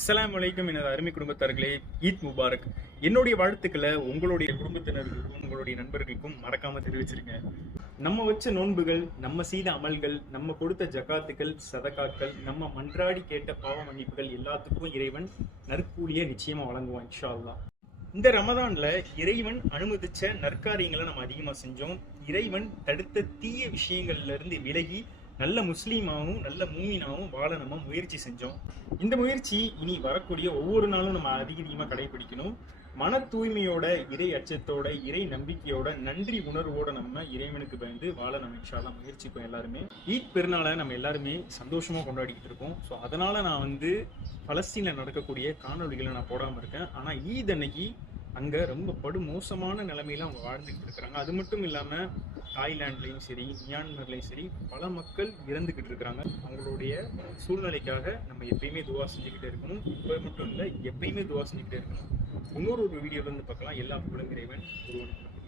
அஸ்ஸலாமு அலைக்கும் எனது அருமை குடும்பத்தார்களே, ஈத் முபாரக். என்னுடைய வாழ்த்துக்களை உங்களுடைய குடும்பத்தினர்களுக்கும் உங்களுடைய நண்பர்களுக்கும் மறக்காம தெரிவிச்சிருங்க. நம்ம வச்ச நோன்புகள், நம்ம செய்த அமல்கள், நம்ம கொடுத்த ஜகாத்துக்கள், சதகாக்கள், நம்ம மன்றாடி கேட்ட பாவ மன்னிப்புகள் எல்லாத்துக்கும் இறைவன் நற்கூலியை நிச்சயமா வழங்குவான் இன்ஷா அல்லாஹ். இந்த ரமதான்ல இறைவன் அனுமதிச்ச நற்காரியங்களை நம்ம அதிகமா செஞ்சோம். இறைவன் தடுத்த தீய விஷயங்கள்ல இருந்து விலகி நல்ல முஸ்லீமாவும் நல்ல மூமினாவும் வாழ நம்ம முயற்சி செஞ்சோம். இந்த முயற்சி இனி வரக்கூடிய ஒவ்வொரு நாளும் நம்ம அதிகமாக கடைபிடிக்கணும். மன தூய்மையோட, இறை அச்சத்தோட, இறை நம்பிக்கையோட, நன்றி உணர்வோட நம்ம இறைவனுக்கு பயந்து வாழ நம்ம இன்ஷா அல்லாஹ் முயற்சிப்போம். எல்லாருமே ஈத் பெருநாளை நம்ம எல்லாருமே சந்தோஷமா கொண்டாடிக்கிட்டு இருக்கோம். ஸோ அதனால நான் பலஸ்தீன்ல நடக்கக்கூடிய காணொலிகளை நான் போடாம இருக்கேன். ஆனா ஈத் அன்னைக்கு அங்க ரொம்ப மோசமான நிலைமையில அவங்க வாழ்ந்துகிட்டு இருக்கிறாங்க. அது மட்டும் இல்லாம தாய்லாண்ட்லயும் சரி, மியான்மர்லயும் சரி பல மக்கள் இறந்துகிட்டு இருக்கிறாங்க. அவங்களுடைய சூழ்நிலைக்காக நம்ம எப்பயுமே துவா செஞ்சுக்கிட்டே இருக்கணும். இப்ப மட்டும் இல்லை, எப்பயுமே துவா செஞ்சுக்கிட்டே இருக்கணும். இன்னொரு வீடியோல இருந்து பார்க்கலாம். எல்லா புகழும் இறைவன் ஒருவனுக்கு.